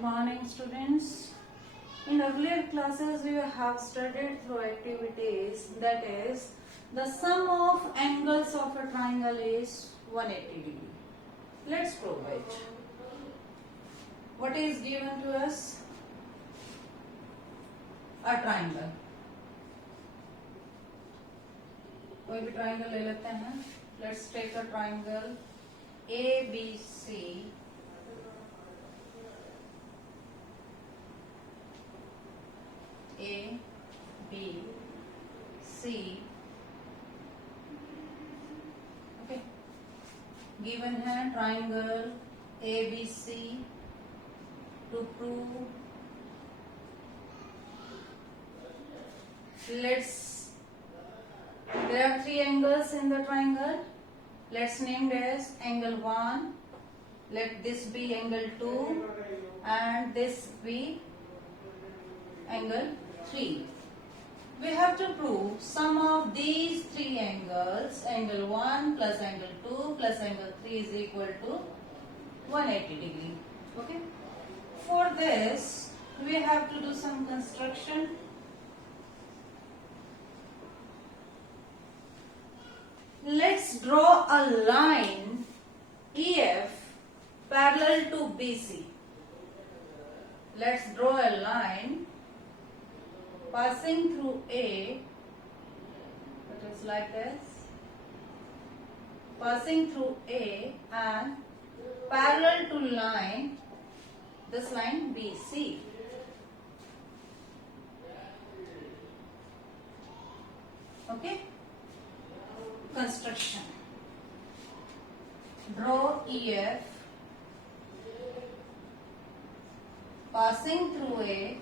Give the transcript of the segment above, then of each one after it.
morning, students. In earlier classes, we have studied through activities, that is, the sum of angles of a triangle is 180 degree. Let's prove it. What is given to us? A triangle. कोई भी triangle ले लेते हैं. Let's take a triangle ABC. A, B, C. Okay. Given है triangle ABC. To prove, there are three angles in the triangle. Let's name as angle 1. Let this be angle 2 and this be angle 3. We have to prove sum of these three angles, angle 1 plus angle 2 plus angle 3 is equal to 180 degree. Okay. For this, we have to do some construction. Let's draw a line EF parallel to BC. Let's draw a line passing through A, it is like this, passing through A and parallel to line, this line BC. Okay? Construction. Draw EF passing through A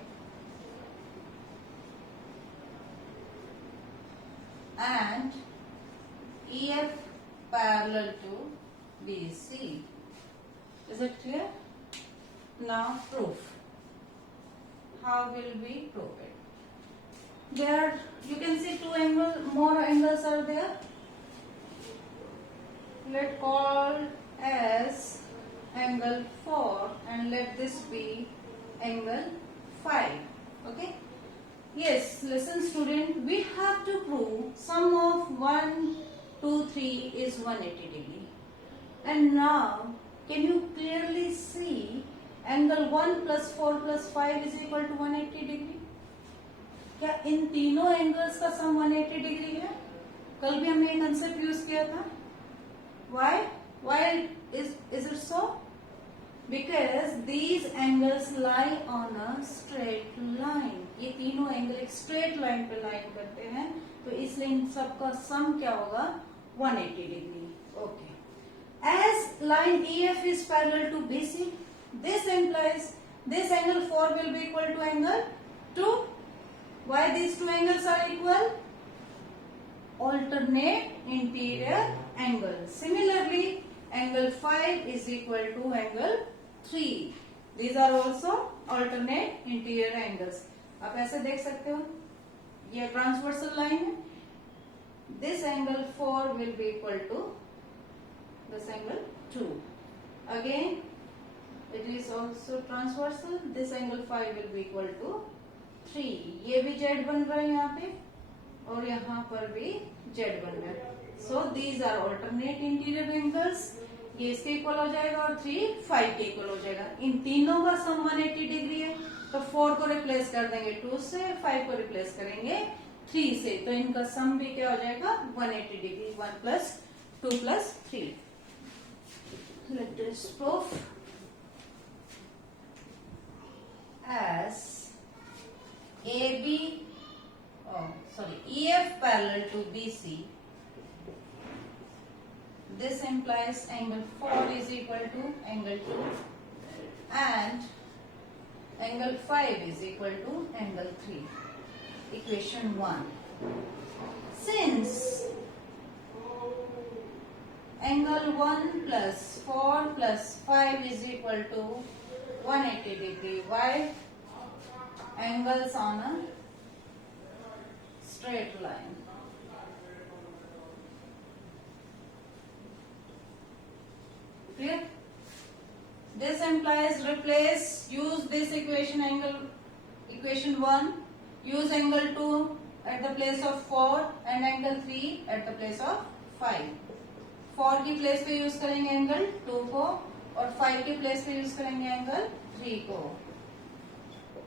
and EF parallel to BC. Is it clear? Now proof. How will we prove it? There you can see more angles are there. Let call as angle 4 and let this be angle 5. Okay? Yes, listen student, we have to prove sum of 1, 2, 3 is 180 degree. And now, can you clearly see angle 1 plus 4 plus 5 is equal to 180 degree? क्या इन तीनों angles का सम 180 degree है? कल भी हमने ये concept use किया था. Why is it so? Because these angles lie on a straight line. ये तीनों एंगल एक स्ट्रेट लाइन पे लाइन करते हैं, तो इसलिए इन सबका सम क्या होगा? 180 degree. Okay. As line EF is parallel to BC, this implies this angle 4 will be equal to angle 2. Why these two angles are equal? Alternate interior angles. Similarly, angle 5 is equal to angle 3. These are also alternate interior angles. आप ऐसे देख सकते हो, ये transversal line है. This angle 4 will be equal to this angle 2. Again, it is also transversal. This angle 5 will be equal to 3. ये भी Z बन रहा है यहाँ पे और यहाँ पर भी Z बन रहा है. So these are alternate interior angles. ये इसके इक्वल हो जाएगा और 3 5 के इक्वल हो जाएगा. इन तीनों का सम 180 डिग्री है, तो 4 को रिप्लेस कर देंगे 2 से, 5 को रिप्लेस करेंगे 3 से, तो इनका सम भी क्या हो जाएगा? 180 degree. 1 plus 2 plus 3. Let us prove as EF parallel to BC. This implies angle 4 is equal to angle 2 and angle 5 is equal to angle 3. Equation 1. Since angle 1 plus 4 plus 5 is equal to 180 degree, why? Angles on a straight line. Clear? This implies replace, use this equation equation 1, use angle 2 at the place of 4 and angle 3 at the place of 5. 4 की place पे use करेंगे angle 2 को और 5 की place पे use करेंगे angle 3 को.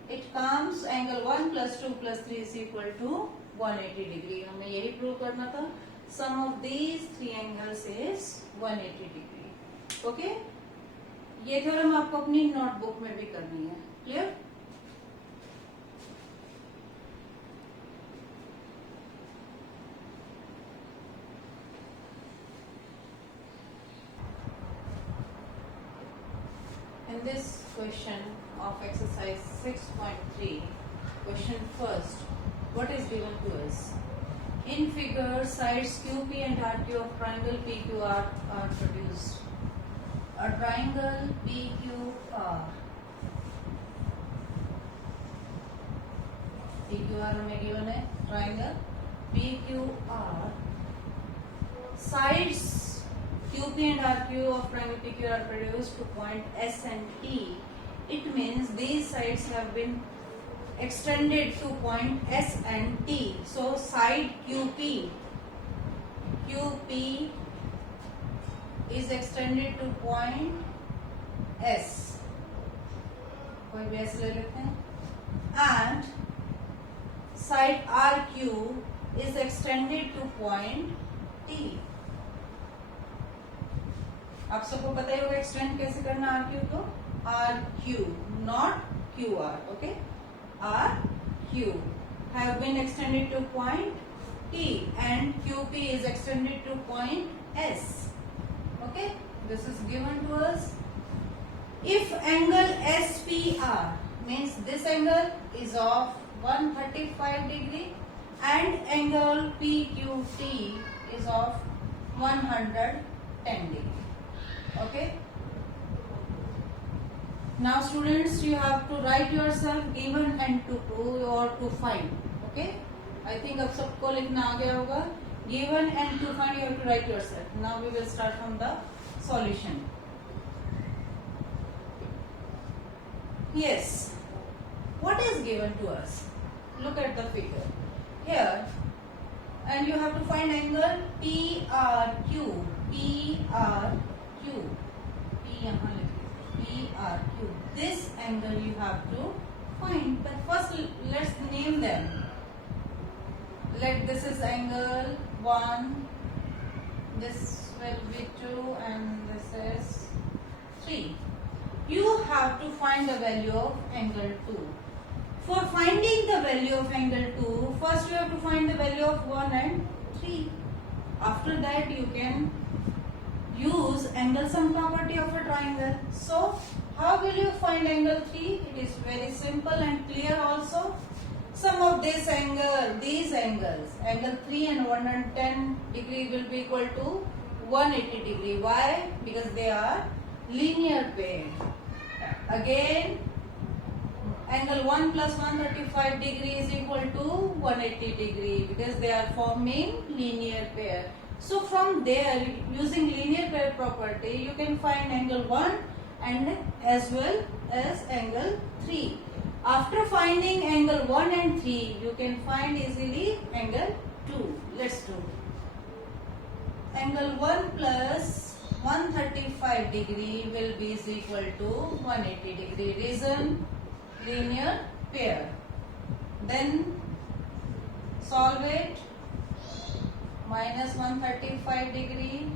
It comes angle 1 plus 2 plus 3 is equal to 180 degree. हमें यही प्रूव करना था. Sum of these three angles is 180 degree. Okay? ये थ्योरम आपको अपनी नोटबुक में भी करनी है. Clear? In this question of exercise 6.3, question first, what is given to us? In figure, sides QP and RQ of triangle PQR are produced. A triangle PQR हमें given है. Triangle PQR, sides QP and RQ of triangle PQR are produced to point S and T. It means these sides have been extended to point S and T. So side QP is extended to point S. कोई भी ऐसे ले लेते हैं. And side RQ is extended to point T. आप सबको पता ही होगा एक्सटेंड कैसे करना RQ को. RQ, not QR. Okay? RQ have been extended to point T and QP is extended to point S. Okay, this is given to us. If angle SPR means this angle is of 135 degree and angle PQT is of 110 degree. Okay. Now students, you have to write yourself given and to prove or to find. Okay. I think अब सबको लिखना आ गया होगा. Given and to find, you have to write yourself. Now we will start from the solution. Yes. What is given to us? Look at the figure. Here, and you have to find angle PRQ. PRQ. P यहाँ लिखिए. PRQ. This angle you have to find. But first, let's name them. Let this is angle 1. This will be 2, and this is 3. You have to find the value of angle 2. For finding the value of angle 2, first you have to find the value of 1 and 3. After that, you can use angle sum property of a triangle. So, how will you find angle 3? It is very simple and clear also. Sum of these angles, angle 3 and 110 degree will be equal to 180 degree. Why? Because they are linear pair. Again, angle 1 plus 135 degree is equal to 180 degree because they are forming linear pair. So from there, using linear pair property, you can find angle 1 and as well as angle 3. After finding angle 1 and 3, you can find easily angle 2. Let's do. Angle 1 plus 135 degree will be is equal to 180 degree. Reason, linear pair. Then solve it. Minus 135 degree.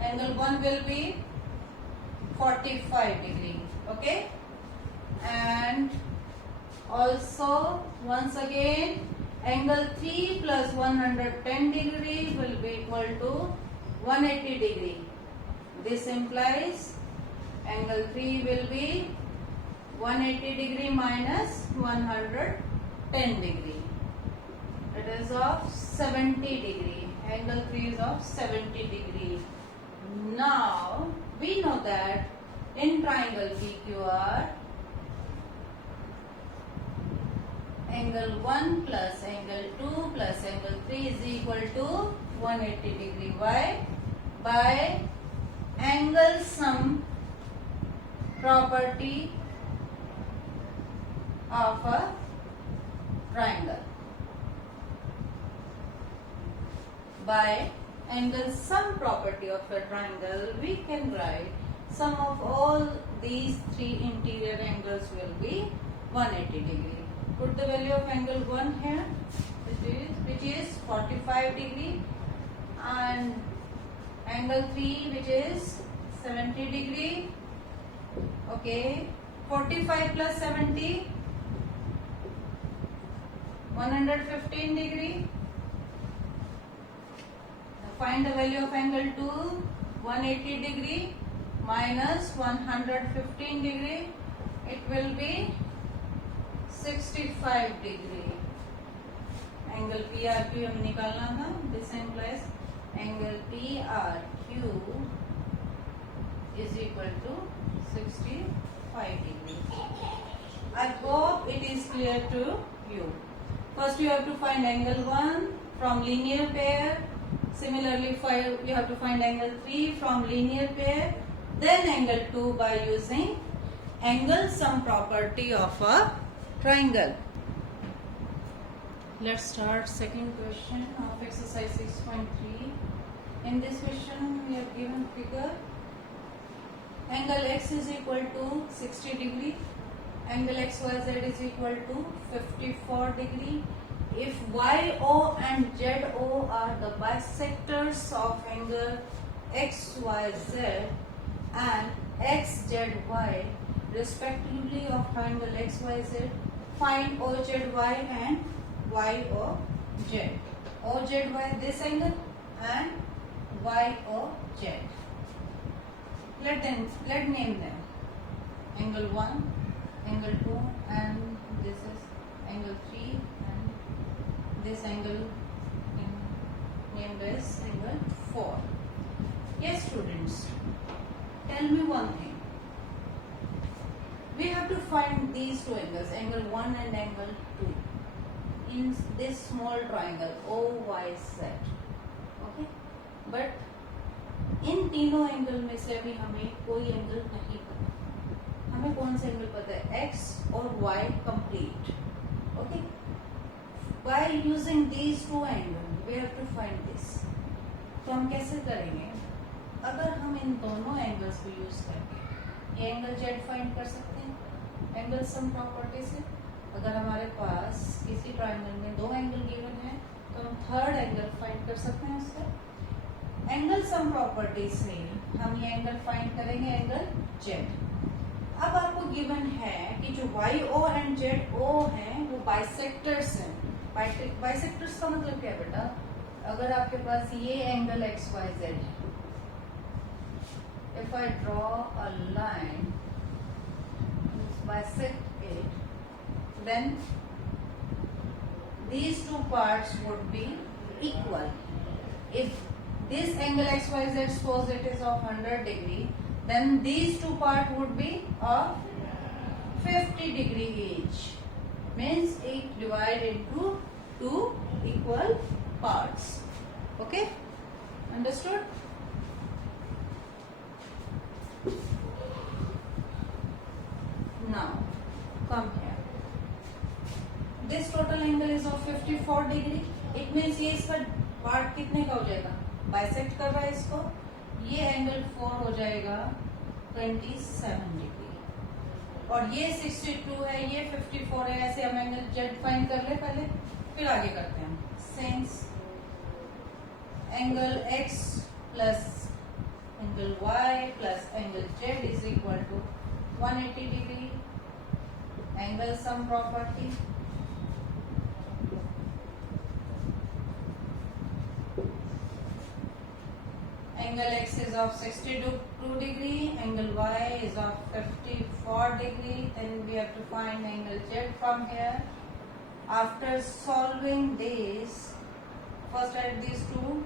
Angle 1 will be 45 degree. Okay. And also once again angle 3 plus 110 degree will be equal to 180 degree. This implies angle 3 will be 180 degree minus 110 degree. It is of 70 degree. Angle 3 is of 70 degree. Now we know that in triangle PQR, angle 1 plus angle 2 plus angle 3 is equal to 180 degree. Why? By angle sum property of a triangle. By angle sum property of a triangle, we can write sum of all these three interior angles will be 180 degree. Put the value of angle 1 here, which is 45 degree, and angle 3, which is 70 degree. Okay, 45 plus 70, 115 degree. Find the value of angle 2, 180 degree minus 115 degree. It will be 65 degree. Angle PRQ हमें निकालना था. This implies angle PRQ is equal to 65 degree. I hope it is clear to you. First you have to find angle 1 from linear pair. Similarly, you have to find angle 3 from linear pair. Then angle 2 by using angle sum property of a triangle. Let's start second question of exercise 6.3. In this question, we have given figure. Angle x is equal to 60 degree. Angle xyz is equal to 54 degree. If YO and ZO are the bisectors of angle XYZ and XZY respectively of triangle XYZ, find OZY and YOZ. OZY this angle and YOZ. Let name them. Angle 1, angle 2, and this is angle 3, and this angle named as angle 4. Yes, students, tell me one thing. We have to find these two angles, angle 1 and angle 2, in this small triangle OYZ. Okay, but इन तीनों angle में से अभी हमें कोई angle नहीं पता. हमें कौन सा एंगल पता है? X और Y complete. Okay. By using these two angles, we have to find this. तो हम कैसे करेंगे? अगर हम इन दोनों एंगल्स को यूज करके ये एंगल Z फाइंड कर सकते हैं एंगल सम प्रॉपर्टी से. अगर हमारे पास किसी ट्रायंगल में दो एंगल गिवन है तो हम थर्ड एंगल फाइंड कर सकते हैं उसका. एंगल सम प्रॉपर्टी से हम ये एंगल फाइंड करेंगे एंगल Z. अब आपको गिवन है कि जो YO एंड ZO हैं वो बाइसेक्टर्स हैं. बाइसेक्टर्स का मतलब क्या है बेटा? अगर आपके पास ये एंगल XYZ है, if I draw a line bisect it, then these two parts would be equal. If this angle XYZ, suppose it is of 100 degree, then these two parts would be of 50 degree each. Means it divided into two equal parts. Okay? Understood? Now, come here. This total angle is of 54 degree. It means ये इसका part कितने का हो जाएगा? Bisect कर रहा है इसको. ये एंगल 4 हो जाएगा 27 डिग्री. और ये 62 है, ये 54 है. ऐसे हम एंगल Z फाइंड कर ले पहले, फिर आगे करते हैं. Since angle X plus angle Y plus angle Z is equal to 180 degree. Angle sum property. Angle X is of 62 degree, angle Y is of 54 degree. Then we have to find angle Z from here. After solving this, first add these two.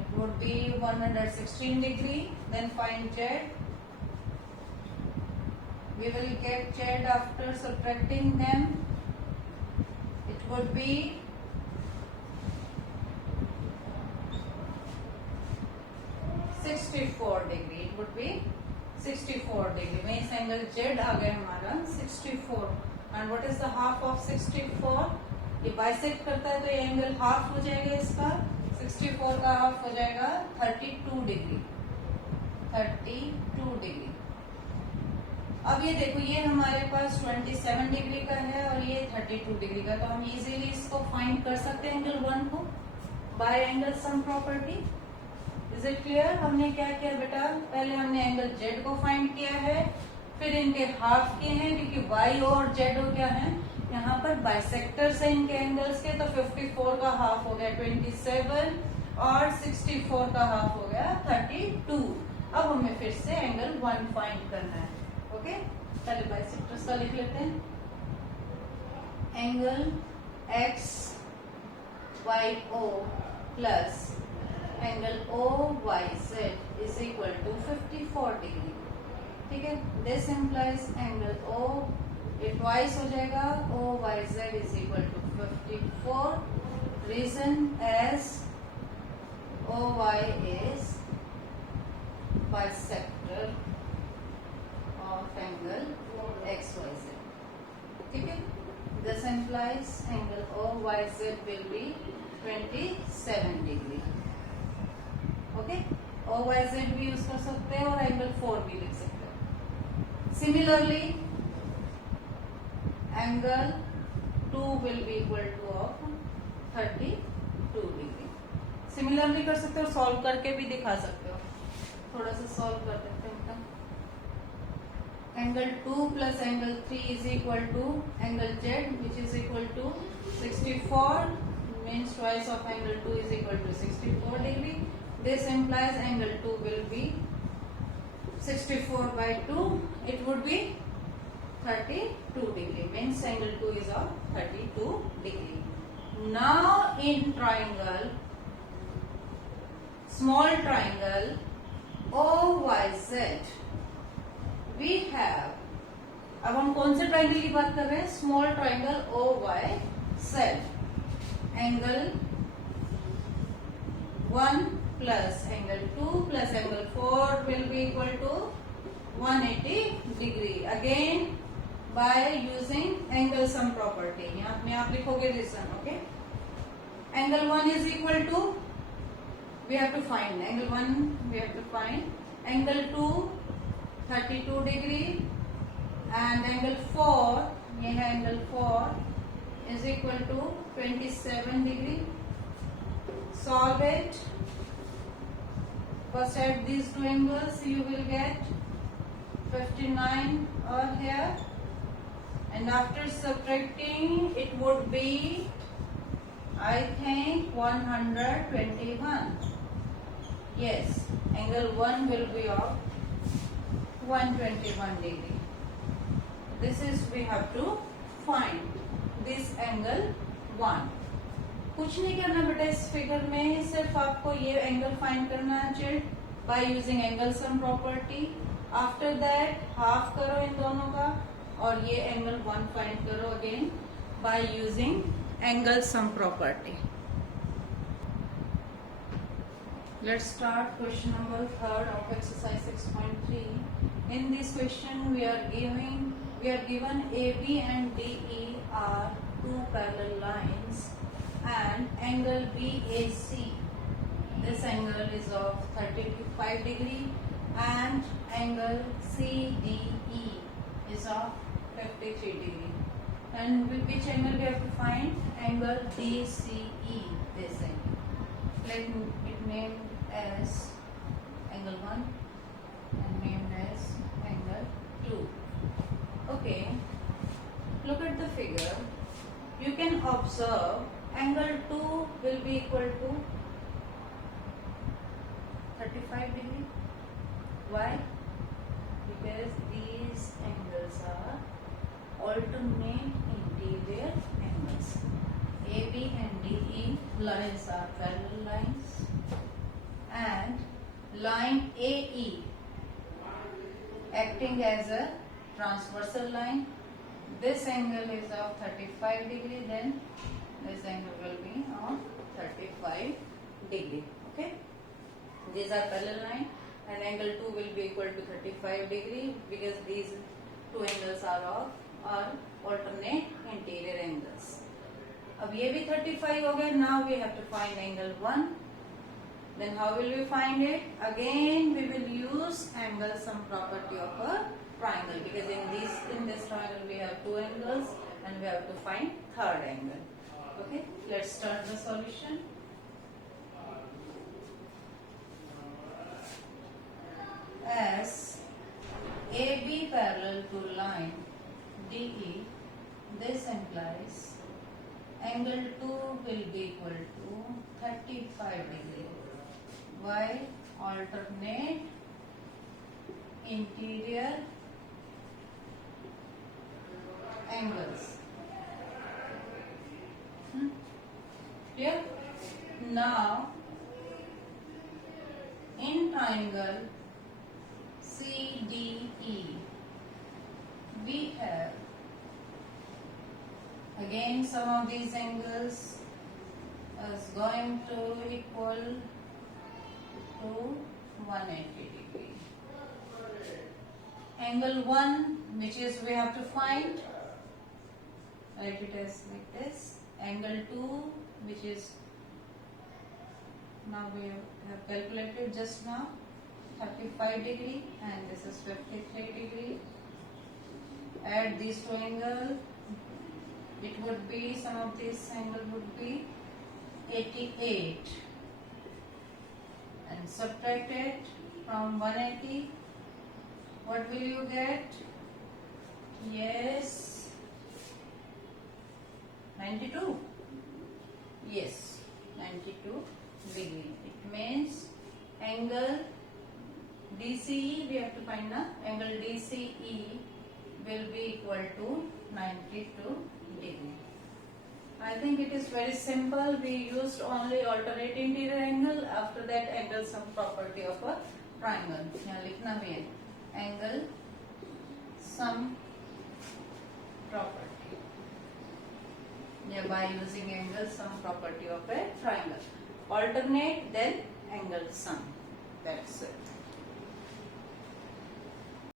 It would be 116 degree. Then find Z. We will get Z after subtracting them. It would be 64 degree. It would be 64 degree. Means angle Z आ गया हमारा 64. And what is the half of 64? ये bisect करता है तो ये angle half हो जाएगा इसका. 64 का हाफ हो जाएगा 32 डिग्री. 32 डिग्री. अब ये देखो ये हमारे पास 27 डिग्री का है और ये 32 डिग्री का, तो हम इजीली इसको फाइंड कर सकते हैं एंगल 1 को bye angle sum property. Is it clear? हमने क्या किया बेटा, पहले हमने एंगल Z को फाइंड किया है, फिर इनके हाफ किए हैं क्योंकि Y और Z क्या है यहाँ पर बाइसेक्टर्स है इनके एंगल्स के. तो 54 का हाफ हो गया 27 और 64 का हाफ हो गया 32. अब हमें फिर से एंगल 1 फाइंड करना है. ओके, पहले बाइसेक्टर्स का लिख लेते हैं. Angle X Y O plus angle O Y Z is equal to 54 degree. ठीक है, दिस इम्प्लाइज एंगल ओ ये ट्वाइस हो जाएगा O Y Z is equal to 54. Reason as O Y is bisector of angle XYZ. ठीक है, this implies angle OYZ will be 27 degree. Okay, OYZ भी use कर सकते हैं और angle 4 भी लिख सकते हैं. Similarly, angle 2 will be equal to of 32 degree. Similarly कर सकते हो, सॉल्व करके भी दिखा सकते हो. थोड़ा सा सॉल्व कर देते हैं. Angle 2 plus angle 3 is equal to angle Z, which is equal to 64. Means twice of angle 2 is equal to 64 degree. This implies angle 2 will be 64 by 2. It would be 32 degree. Means angle 2 is of 32 degree. Now in triangle, small triangle OYZ. We have, अब हम कौन से triangle की बात कर रहे हैं? Small triangle O Y Z. Angle 1 plus angle 2 plus angle 4 will be equal to 180 degree. Again by using angle sum property. यहाँ में आप लिखोगे reason. Okay, angle 1 is equal to, we have to find angle 1, we have to find angle 2 32 degree and angle 4, ये है angle 4 is equal to 27 degree. Solve it. First eight these two angles you will get 59 or here, and after subtracting it would be I think 121. Yes, angle 1 will be of 121 degree. This is we have to find this angle 1. कुछ नहीं करना बेटा इस figure में, सिर्फ आपको ये angle find करना है bye using angle sum property. After that half करो इन दोनों का और ये एंगल 1 फाइंड करो again by using angle sum property. Let's start question number 3rd of exercise 6.3. In this question we are given AB and DE are two parallel lines and angle BAC. This angle is of 35 degree and angle CDE is of 53 degree. And which angle we have to find? Angle DCE. This angle. Let it named as angle 1 and named as angle 2. Okay, look at the figure. You can observe angle 2 will be equal to 35 degree. Why? Because these angles are alternate interior angles. AB and DE lines are parallel lines and line AE acting as a transversal line. This angle is of 35 degree, then this angle will be of 35 degree. Okay, these are parallel line. and angle 2 will be equal to 35 degree because these two angles are alternate interior angles. अब ये भी 35 हो गया. Now we have to find angle 1. Then how will we find it? Again we will use angle sum property of a triangle because in this triangle we have two angles and we have to find third angle. Okay, let's start the solution. As AB parallel to line DE, this implies angle 2 will be equal to 35 degree while alternate interior angles. Clear? Now in triangle CDE we have again some of these angles is going to equal to 180 degree. Angle 1, which is we have to find, write it as like this. Angle 2, which is now we have calculated just now 35 degree, and this is 53 degree. Add these two angles, it would be, some of this angle would be 88, and subtract it from 180. What will you get? Yes, 92. Yes, 92 degree. It means angle DCE, we have to find now. Angle DCE will be equal to 92 degree. I think it is very simple. We used only alternate interior angle. After that, angle sum property of a triangle. यहाँ लिखना भी है. Angle sum property. Yeah, by using angle sum property of a triangle. Alternate, then angle sum. That's it.